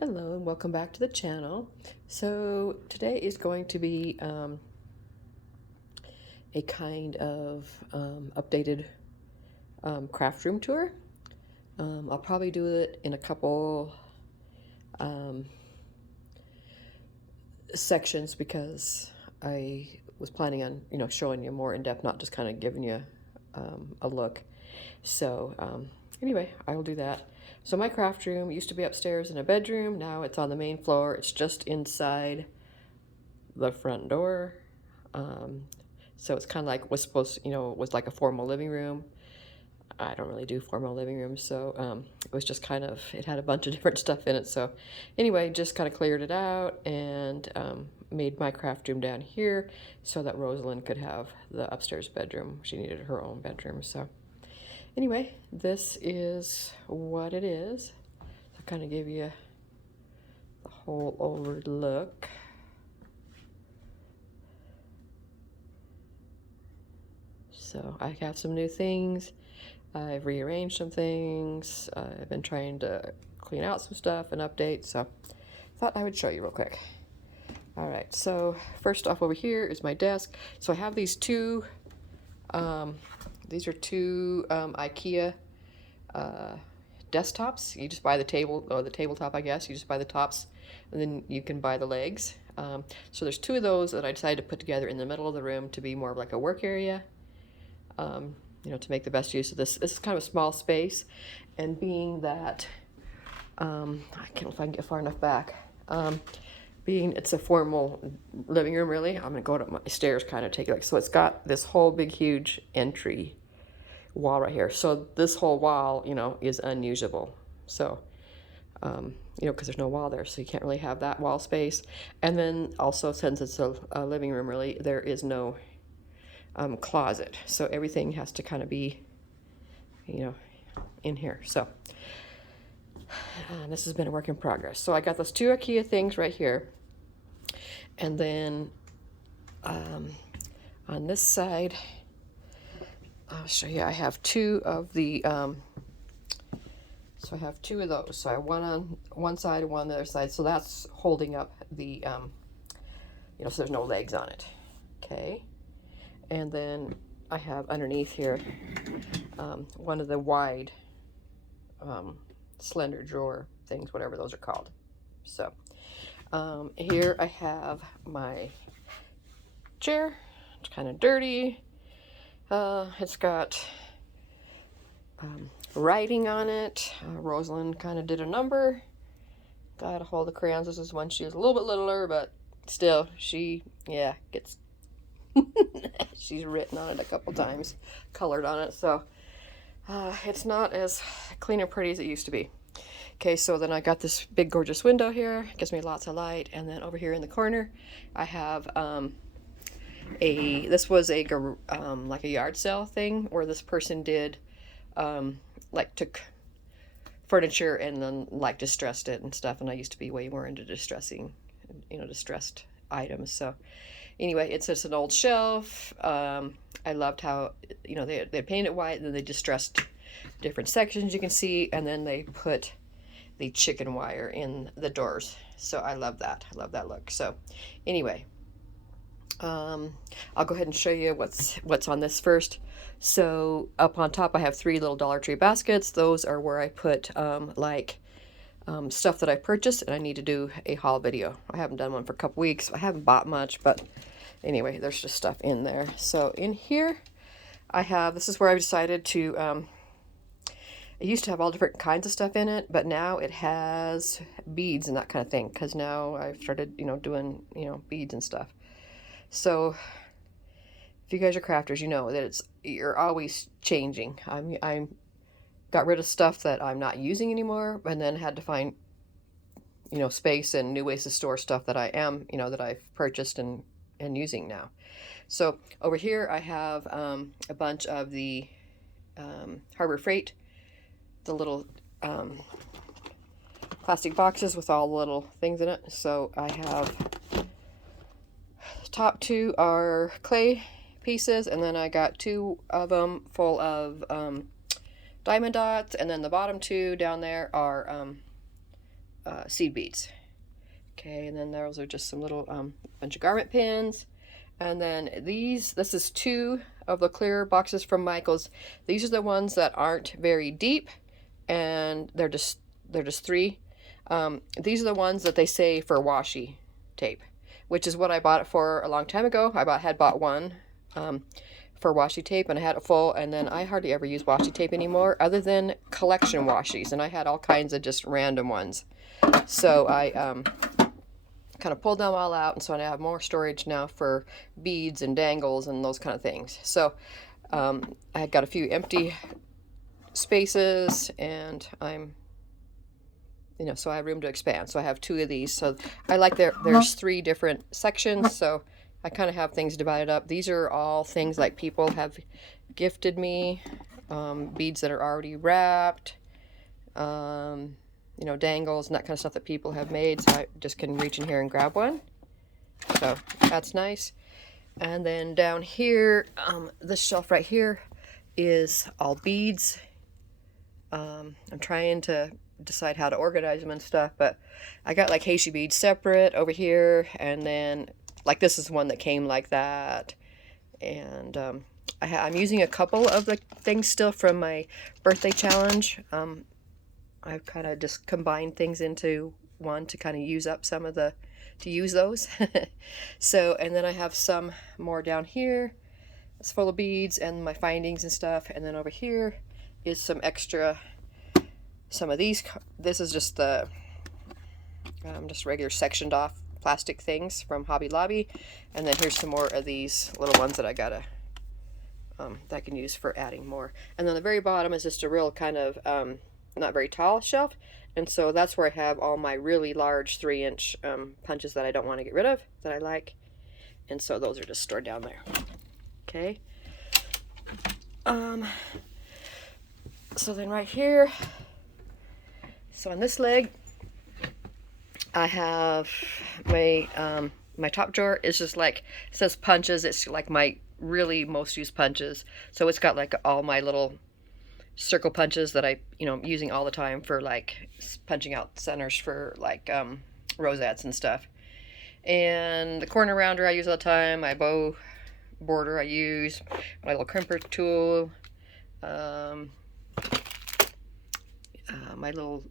Hello and welcome back to the channel. So today is going to be a kind of updated craft room tour. I'll probably do it in a couple sections because I was planning on showing you more in depth, not just kind of giving you a look. So anyway, I will do that. So my craft room used to be upstairs in a bedroom. Now it's on the main floor. It's just inside the front door. So it's kind of like was supposed, was like a formal living room. I don't really do formal living rooms, so it was just kind of, it had a bunch of different stuff in it. So anyway, just kind of cleared it out and made my craft room down here so that Rosalind could have the upstairs bedroom. She needed her own bedroom. So anyway, this is what it is. So I kind of give you the whole overlook. So I have some new things. I've rearranged some things. I've been trying to clean out some stuff and update, so I thought I would show you real quick. All right, so first off over here is my desk. So I have these two, these are two IKEA desktops. You just buy the table, or the tabletop, I guess. You just buy the tops, and then you can buy the legs. So there's two of those that I decided to put together in the middle of the room to be more of like a work area. To make the best use of this. This is kind of a small space, and being that, I can't know if I can get far enough back, being it's a formal living room really, I'm gonna go up my stairs kind of take it like, so it's got this whole big huge entry wall right here. So this whole wall, is unusable. So, because there's no wall there, so you can't really have that wall space. And then also, since it's a living room really, there is no closet, so everything has to kind of be in here. So this has been a work in progress. So I got those two IKEA things right here, and then on this side I'll show you, I have two of the so I have two of those. So I have one on one side and one on the other side, so that's holding up the so there's no legs on it. Okay. And then I have underneath here one of the wide slender drawer things, whatever those are called. So here I have my chair. It's kind of dirty. It's got writing on it. Rosalind kind of did a number. Got a hold of crayons. This is when she was a little bit littler, but still, she gets she's written on it a couple times, colored on it, so it's not as clean and pretty as it used to be. Okay, so then I got this big gorgeous window here, gives me lots of light, and then over here in the corner I have this was a like a yard sale thing where this person did like took furniture and then like distressed it and stuff, and I used to be way more into distressed items. So anyway, it's just an old shelf. I loved how, they painted it white and then they distressed different sections you can see, and then they put the chicken wire in the doors. So I love that. I love that look. So anyway, I'll go ahead and show you what's on this first. So up on top I have three little Dollar Tree baskets. Those are where I put stuff that I purchased, and I need to do a haul video. I haven't done one for a couple weeks. I haven't bought much, but anyway, there's just stuff in there. So in here I have, this is where I've decided to, it used to have all different kinds of stuff in it, but now it has beads and that kind of thing, because now I've started, doing, beads and stuff. So if you guys are crafters, you know that you're always changing. I'm got rid of stuff that I'm not using anymore, and then had to find, space and new ways to store stuff that I am, that I've purchased and using now. So over here I have a bunch of the Harbor Freight, the little plastic boxes with all the little things in it. So I have, top two are clay pieces, and then I got two of them full of diamond dots, and then the bottom two down there are seed beads. Okay, and then those are just some little bunch of garment pins. And then this is 2 of the clear boxes from Michaels. These are the ones that aren't very deep, and they're just 3. These are the ones that they say for washi tape, which is what I bought it for a long time ago. I had bought one for washi tape, and I had it full, and then I hardly ever use washi tape anymore other than collection washies, and I had all kinds of just random ones. So I kind of pulled them all out, and so I have more storage now for beads and dangles and those kind of things. So I got a few empty spaces, and so I have room to expand. So I have 2 of these. So I like there's 3 different sections, so I kind of have things divided up. These are all things like people have gifted me, beads that are already wrapped, dangles and that kind of stuff that people have made, so I just can reach in here and grab one. So that's nice. And then down here, this shelf right here is all beads. I'm trying to decide how to organize them and stuff, but I got like Heishi beads separate over here, and then like this is one that came like that, and I'm using a couple of the things still from my birthday challenge. I've kind of just combined things into one to kind of use up some of to use those. So, and then I have some more down here. It's full of beads and my findings and stuff. And then over here is some extra, some of these. This is just the just regular sectioned off plastic things from Hobby Lobby. And then here's some more of these little ones that I gotta that I can use for adding more. And then the very bottom is just a real kind of not very tall shelf, and so that's where I have all my really large 3-inch punches that I don't want to get rid of, that I like, and so those are just stored down there. Okay. So then right here, so on this leg, I have my my top drawer is just like, it says punches. It's like my really most used punches. So it's got like all my little circle punches that I, using all the time for like punching out centers for like rosettes and stuff. And the corner rounder I use all the time. My bow border I use. My little crimper tool. My little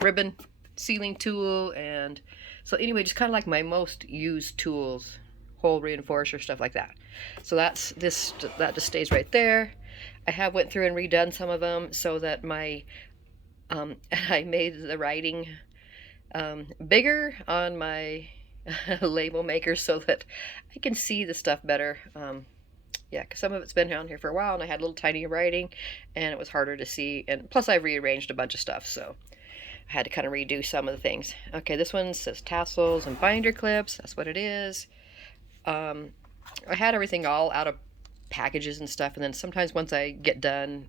ribbon sealing tool. And so anyway, just kind of like my most used tools, hole reinforcer, stuff like that. So that just stays right there. I went through and redone some of them so that my I made the writing bigger on my label maker so that I can see the stuff better. Yeah, because some of it's been down here for a while, and I had little tiny writing, and it was harder to see. And plus, I rearranged a bunch of stuff, so I had to kind of redo some of the things. Okay, this one says tassels and binder clips. That's what it is. I had everything all out of packages and stuff, and then sometimes once I get done,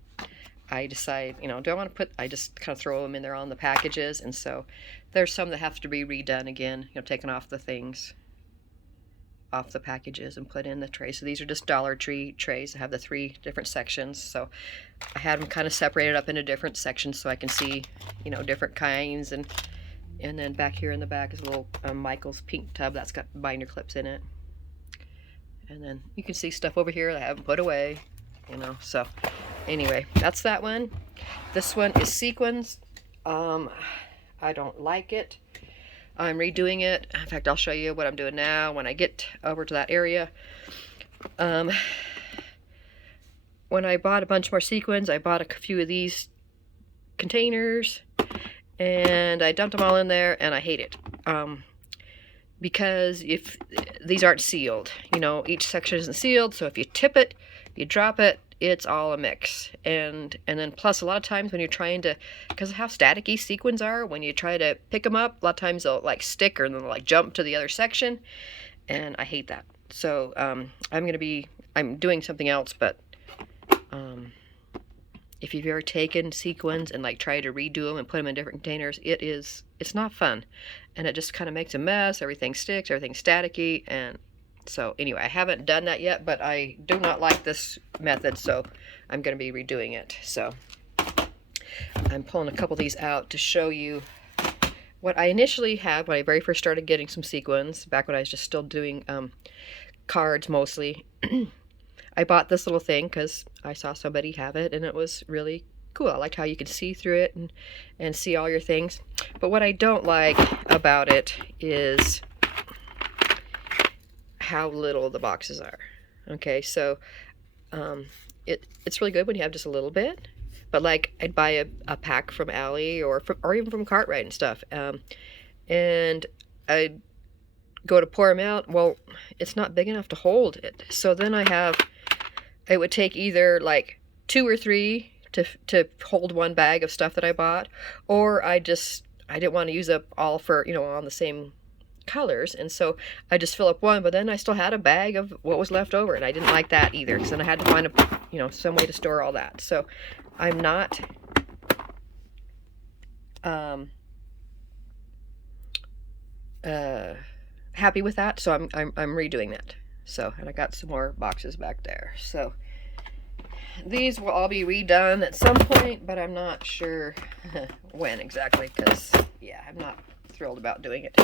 I decide, do I want to I just kind of throw them in there on the packages, and so there's some that have to be redone again, taking off the things off the packages and put in the tray. So these are just Dollar Tree trays. I have the 3 different sections, so I had them kind of separated up into different sections so I can see, different kinds, and then back here in the back is a little Michaels pink tub that's got binder clips in it. And then you can see stuff over here that I haven't put away, so anyway, that's that one. This one is sequins. I don't like it. I'm redoing it. In fact, I'll show you what I'm doing now when I get over to that area. When I bought a bunch more sequins, I bought a few of these containers, and I dumped them all in there, and I hate it. Because if these aren't sealed, each section isn't sealed, so if you tip it, if you drop it, it's all a mix. And then plus a lot of times when you're trying to, because of how staticky sequins are, when you try to pick them up, a lot of times they'll like stick, or they'll like jump to the other section, and I hate that. So I'm doing something else, but if you've ever taken sequins and like tried to redo them and put them in different containers, it's not fun, and it just kind of makes a mess. Everything sticks, everything's staticky, and so anyway, I haven't done that yet, but I do not like this method, so I'm going to be redoing it. So I'm pulling a couple of these out to show you what I initially had when I very first started getting some sequins, back when I was just still doing cards mostly, I bought this little thing because I saw somebody have it and it was really cool. I liked how you could see through it and see all your things. But what I don't like about it is how little the boxes are. Okay, so it's really good when you have just a little bit. But like I'd buy a pack from Allie or even from Cartwright and stuff, and I'd go to pour them out. Well, it's not big enough to hold it. So then it would take either like 2 or 3 to hold one bag of stuff that I bought, or I didn't want to use up all for, on the same colors, and so I just fill up one, but then I still had a bag of what was left over, and I didn't like that either, because then I had to find some way to store all that. So I'm not happy with that, so I'm redoing that. So, and I got some more boxes back there, so these will all be redone at some point, but I'm not sure when exactly, because yeah, I'm not thrilled about doing it.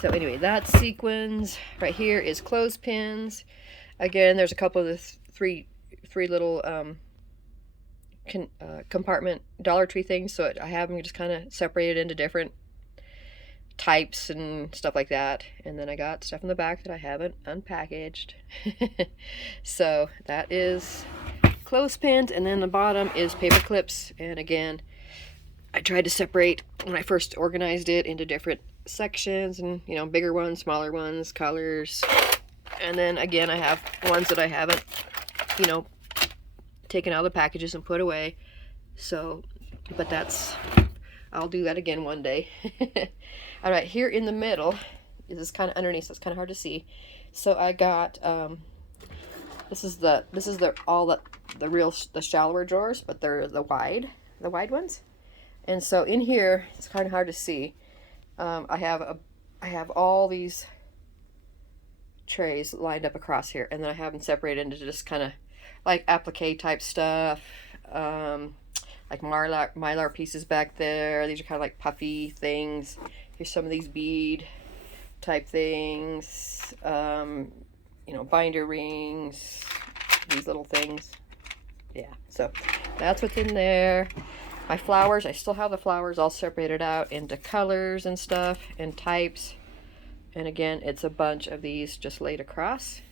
So anyway, that's sequins. Right here is clothespins. Again, there's a couple of the three little compartment Dollar Tree things, so I have them just kind of separated into different types and stuff like that. And then I got stuff in the back that I haven't unpackaged. So that is clothespins, and then the bottom is paper clips. And again, I tried to separate when I first organized it into different sections, and bigger ones, smaller ones, colors. And then again, I have ones that I haven't taken out of the packages and put away. So, but I'll do that again one day. All right, here in the middle, this is kind of underneath, so it's kind of hard to see. So I got this is the shallower drawers, but they're the wide ones. And so in here, it's kind of hard to see. I have all these trays lined up across here, and then I have them separated into just kind of like applique type stuff, like mylar pieces back there. These are kind of like puffy things. Here's some of these bead type things, binder rings, these little things. Yeah, so that's what's in there. My flowers, I still have the flowers all separated out into colors and stuff and types. And again, it's a bunch of these just laid across.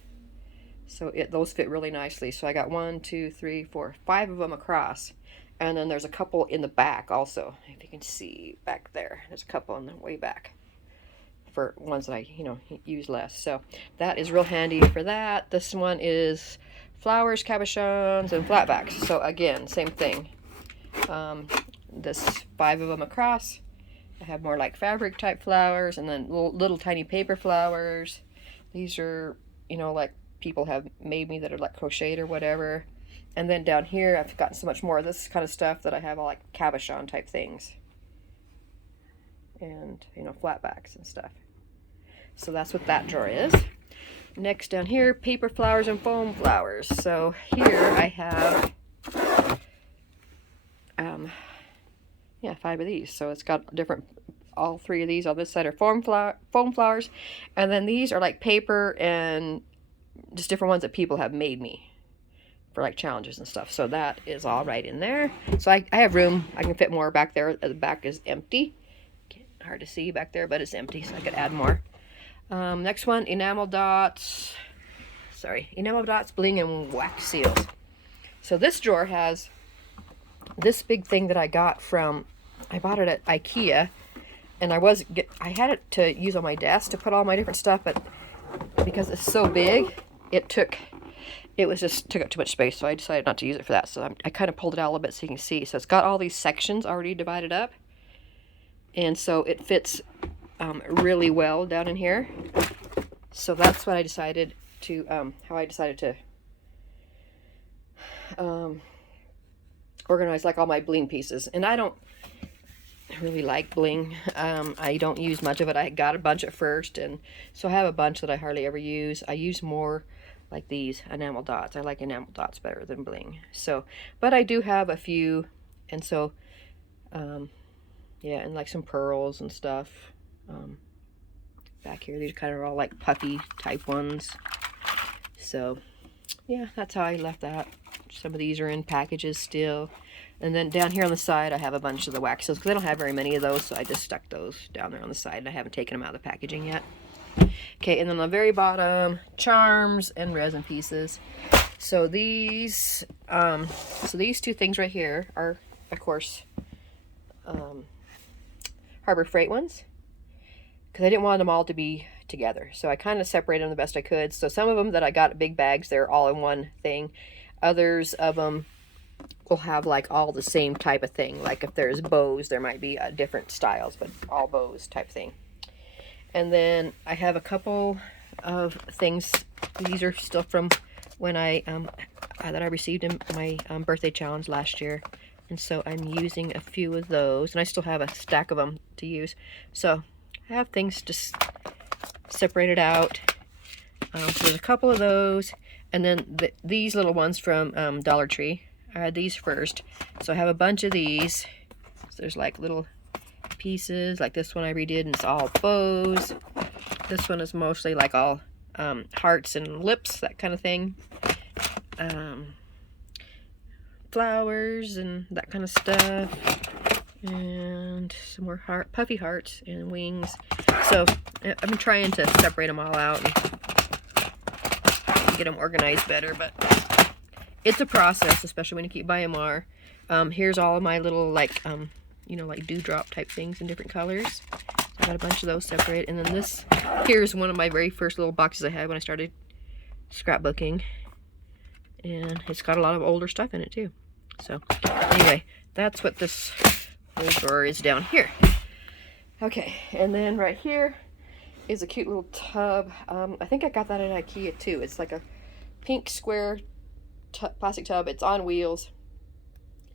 So those fit really nicely. So I got 1, 2, 3, 4, 5 of them across. And then there's a couple in the back also. If you can see back there, there's a couple in the way back for ones that I, use less. So that is real handy for that. This one is flowers, cabochons, and flatbacks. So again, same thing. This 5 of them across. I have more like fabric type flowers, and then little tiny paper flowers. These are, like people have made me that are like crocheted or whatever. And then down here, I've gotten so much more of this kind of stuff that I have all like cabochon type things. And, flatbacks and stuff. So that's what that drawer is. Next down here, paper flowers and foam flowers. So here I have 5 of these. So it's got different, all 3 of these on this side are foam flowers. And then these are like paper and just different ones that people have made me for like challenges and stuff. So that is all right in there. So I have room. I can fit more back there. The back is empty. Hard to see back there, but it's empty, so I could add more. Next one, enamel dots, bling, and wax seals. So this drawer has this big thing that I got I bought it at IKEA, and I had it to use on my desk to put all my different stuff, but because it's so big, it took up too much space, so I decided not to use it for that. So I kind of pulled it out a little bit so you can see. So it's got all these sections already divided up, and so it fits really well down in here. So that's what I decided to, how I decided to organize like all my bling pieces. And I don't really like bling. I don't use much of it. I got a bunch at first, and so I have a bunch that I hardly ever use. I use more like these enamel dots. I like enamel dots better than bling. So, but I do have a few, and so Yeah, and like some pearls and stuff. Back here, these kind of all like puffy type ones. So yeah, that's how I left that. Some of these are in packages still. And then down here on the side, I have a bunch of the wax seals because I don't have very many of those, so I just stuck those down there on the side, and I haven't taken them out of the packaging yet. Okay, and then on the very bottom, charms and resin pieces. So these two things right here are, of course, Harbor Freight ones, because I didn't want them all to be together. So I kind of separated them the best I could. So some of them that I got big bags, they're all in one thing. Others of them will have like all the same type of thing. Like if there's bows, there might be different styles, but all bows type thing. And then I have a couple of things. These are still from when that I received in my birthday challenge last year. And so I'm using a few of those, and I still have a stack of them to use. So I have things just separated out. So there's a couple of those, and then these little ones from Dollar Tree. I had these first, so I have a bunch of these. So there's like little pieces, like this one I redid, and it's all bows. This one is mostly like all hearts and lips, that kind of thing. Flowers and that kind of stuff, and some more puffy hearts and wings. So I've been trying to separate them all out and get them organized better, but it's a process, especially when you keep buying more. Here's all of my little like like dewdrop type things in different colors. I got a bunch of those separate, and then this here's one of my very first little boxes I had when I started scrapbooking, and it's got a lot of older stuff in it too. So anyway, that's what this whole drawer is down here. Okay, and then right here is a cute little tub. I think I got that at IKEA too. It's like a pink square plastic tub. It's on wheels,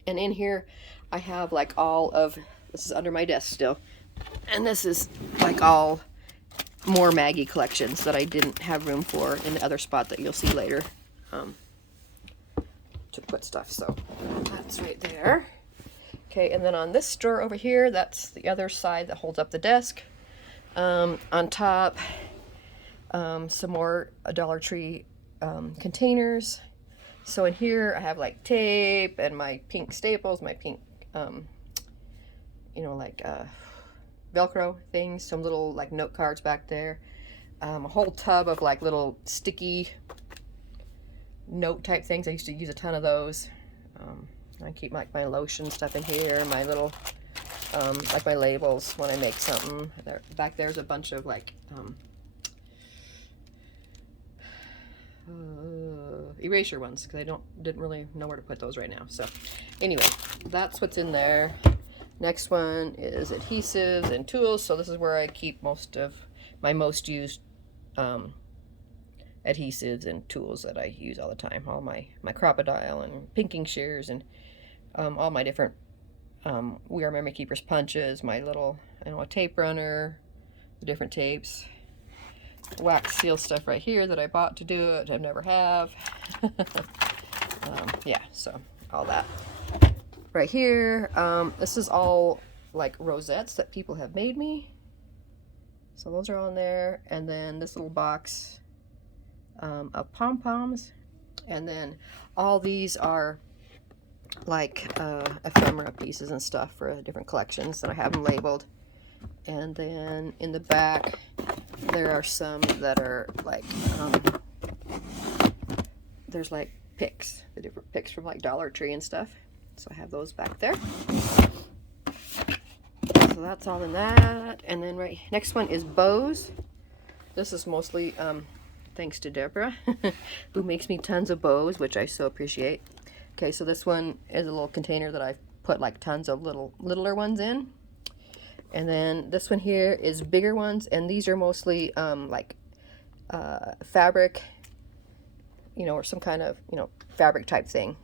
and in here I have like all of this is under my desk still, and this is like all more Maggie collections that I didn't have room for in the other spot that you'll see later. To put stuff, so that's right there. Okay, and then on this drawer over here, that's the other side that holds up the desk. On top, some more Dollar Tree containers. So in here I have like tape and my pink staples, my pink Velcro things, some little like note cards back there, a whole tub of like little sticky note type things. I used to use a ton of those. I keep my lotion stuff in here, my little like my labels when I make something. Back there's a bunch of like erasure ones, because I didn't really know where to put those right now. So anyway, that's what's in there. Next one is adhesives and tools. So this is where I keep most of my most used adhesives and tools that I use all the time. All my crocodile and pinking shears and all my different We Are Memory Keepers punches, my little a tape runner, the different tapes, wax seal stuff right here that I bought to do it, I never have. Yeah, so all that. Right here, this is all like rosettes that people have made me. So those are all in there. And then this little box of pom-poms. And then all these are like ephemera pieces and stuff for different collections, and I have them labeled. And then in the back there are some that are like there's like picks, the different picks from like Dollar Tree and stuff, so I have those back there. So that's all in that. And then right next one is bows. This is mostly thanks to Deborah who makes me tons of bows, which I so appreciate. Okay, so this one is a little container that I've put like tons of littler ones in. And then this one here is bigger ones, and these are mostly like fabric, or some kind of, fabric type thing.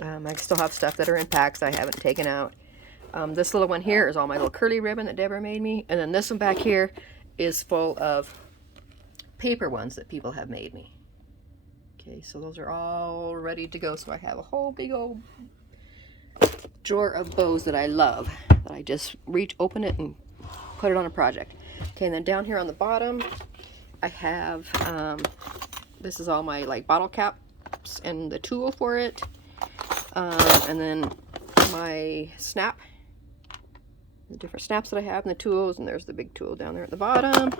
I still have stuff that are in packs that I haven't taken out. This little one here is all my little curly ribbon that Deborah made me. And then this one back here is full of paper ones that people have made me. Okay, so those are all ready to go. So I have a whole big old drawer of bows that I love, that I just open it and put it on a project. Okay, and then down here on the bottom, I have, this is all my like bottle caps and the tool for it. And then my snap, the different snaps that I have and the tools, and there's the big tool down there at the bottom.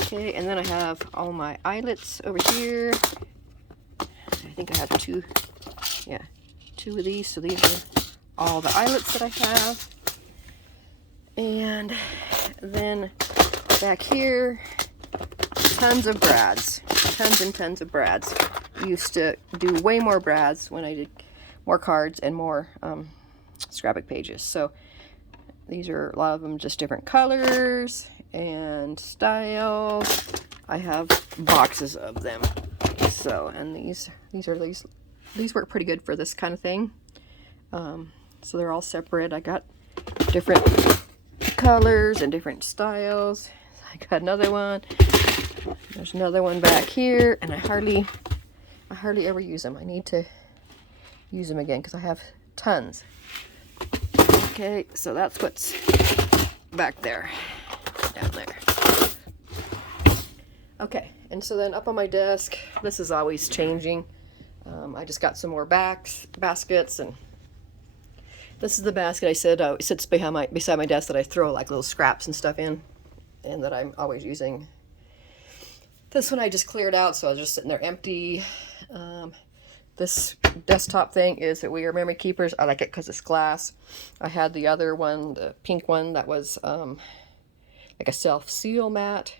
Okay, and then I have all my eyelets over here. I think I have two of these, so these are all the eyelets that I have. And then back here, tons of brads, tons and tons of brads. Used to do way more brads when I did more cards and more scrapbook pages. So these are a lot of them just different colors and styles. I have boxes of them. So, and these work pretty good for this kind of thing. So they're all separate. I got different colors and different styles. I got another one. There's another one back here, and I hardly ever use them. I need to use them again because I have tons. Okay, so that's what's back there, down there. Okay, and so then up on my desk, this is always changing. I just got some more baskets, and this is the basket I said it sits beside my desk that I throw like little scraps and stuff in, and that I'm always using. This one I just cleared out, so I was just sitting there empty. This desktop thing is that We Are Memory Keepers. I like it because it's glass. I had the other one, the pink one, that was like a self-seal mat.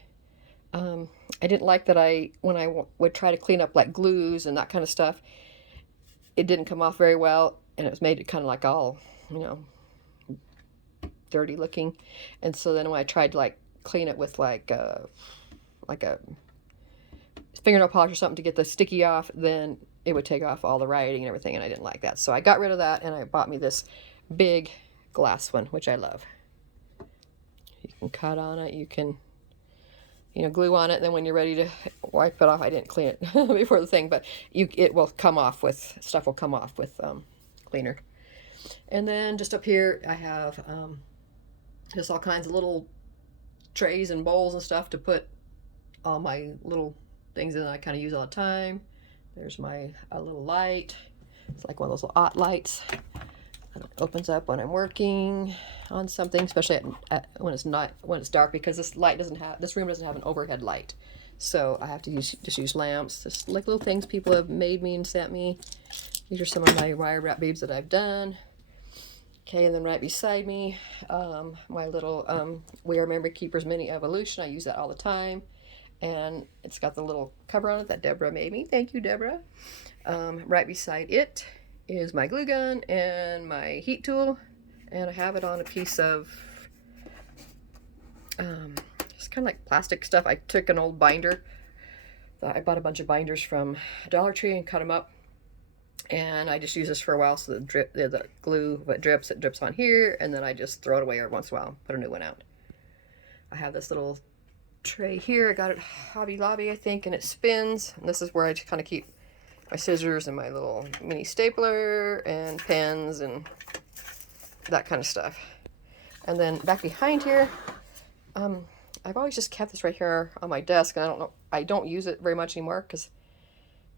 I didn't like that when I would try to clean up like glues and that kind of stuff, it didn't come off very well, and it was made it kind of like all, dirty looking. And so then when I tried to like clean it with like a fingernail polish or something to get the sticky off, then it would take off all the writing and everything, and I didn't like that. So I got rid of that, and I bought me this big glass one, which I love. You can cut on it, you can glue on it, and then when you're ready to wipe it off, I didn't clean it before the thing, but it will come off with, stuff will come off with cleaner. And then just up here, I have just all kinds of little trays and bowls and stuff to put all my little things in that I kind of use all the time. There's my little light. It's like one of those little OT lights. And it opens up when I'm working on something, especially when it's dark, because this room doesn't have an overhead light. So I have to just use lamps. Just like little things people have made me and sent me. These are some of my wire wrap beads that I've done. Okay, and then right beside me, my little We Are Memory Keepers Mini Evolution. I use that all the time. And it's got the little cover on it that Deborah made me. Thank you, Deborah. Right beside it is my glue gun and my heat tool. And I have it on a piece of just kind of like plastic stuff. I took an old binder. I bought a bunch of binders from Dollar Tree and cut them up. And I just use this for a while, so the glue, it drips on here, and then I just throw it away every once in a while, put a new one out. I have this little tray here. I got it at Hobby Lobby, I think, and it spins. And this is where I just kind of keep my scissors and my little mini stapler and pens and that kind of stuff. And then back behind here, I've always just kept this right here on my desk, and I don't use it very much anymore because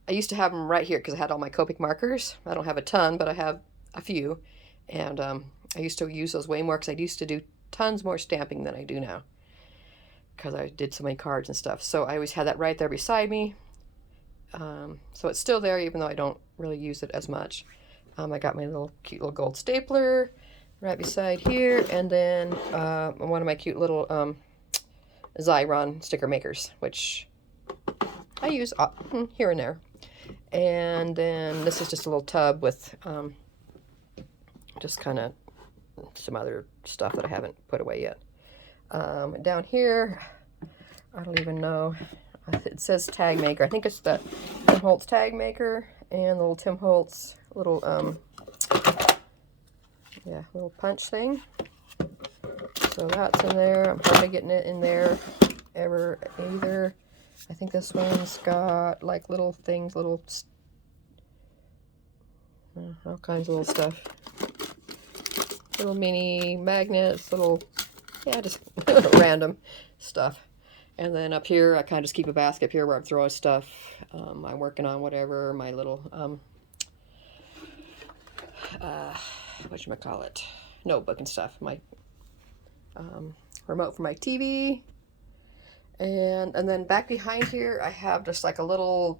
I used to have them right here because I had all my Copic markers. I don't have a ton, but I have a few, and I used to use those way more because I used to do tons more stamping than I do now because I did so many cards and stuff. So I always had that right there beside me. So it's still there even though I don't really use it as much. I got my cute little gold stapler right beside here, and then one of my cute little Xyron sticker makers, which I use here and there. And then this is just a little tub with just kind of some other stuff that I haven't put away yet. Down here, I don't even know. It says tag maker. I think it's the Tim Holtz tag maker and the little Tim Holtz little little punch thing. So that's in there. I'm hardly getting it in there ever either. I think this one's got like little things, all kinds of little stuff. little mini magnets, little, yeah, just random stuff. And then up here, I kind of just keep a basket up here where I'm throwing stuff I'm working on, whatever, my little, whatchamacallit, notebook and stuff, my remote for my TV. And then back behind here, I have just like a little,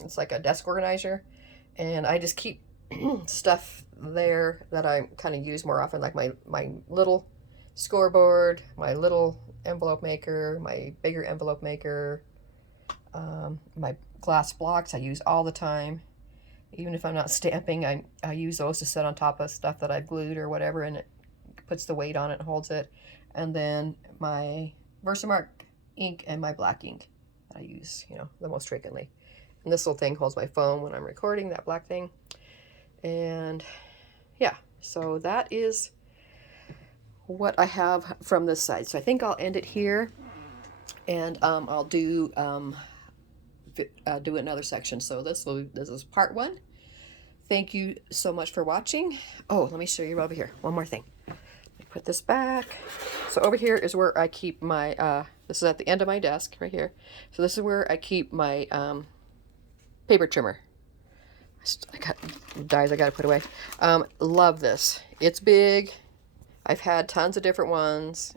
it's like a desk organizer. And I just keep stuff there that I kind of use more often, like my little scoreboard, my little envelope maker, my bigger envelope maker, my glass blocks I use all the time. Even if I'm not stamping, I use those to set on top of stuff that I've glued or whatever, and it puts the weight on it and holds it. And then my Versamark ink and my black ink that I use, you know, the most frequently. And this little thing holds my phone when I'm recording, that black thing. And yeah, so that is what I have from this side. So I think I'll end it here, and I'll do another section. So this is part 1. Thank you so much for watching. Oh, let me show you over here. One more thing. Let me put this back. So over here is where I keep my, this is at the end of my desk right here. So this is where I keep my paper trimmer. I got dies I gotta put away. Love this. It's big. I've had tons of different ones.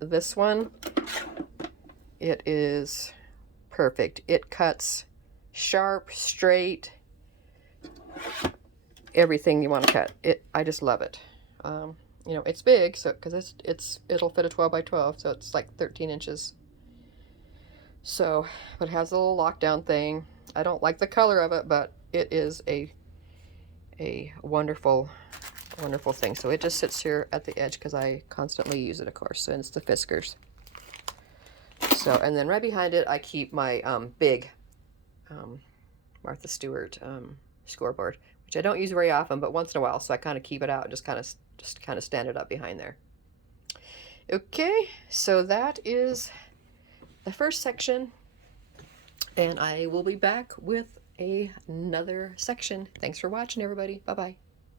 This one, it is perfect. It cuts sharp, straight, everything you want to cut. I just love it. You know, it's big, so because it'll fit a 12 by 12, so it's like 13 inches. So, but it has a little lockdown thing. I don't like the color of it, but it is a wonderful thing. So it just sits here at the edge because I constantly use it, of course, and it's the Fiskars. So, and then right behind it, I keep my big Martha Stewart scoreboard, which I don't use very often, but once in a while. So I kind of keep it out and just kind of stand it up behind there. Okay, so that is the first section, and I will be back with another section. Thanks for watching, everybody. Bye-bye.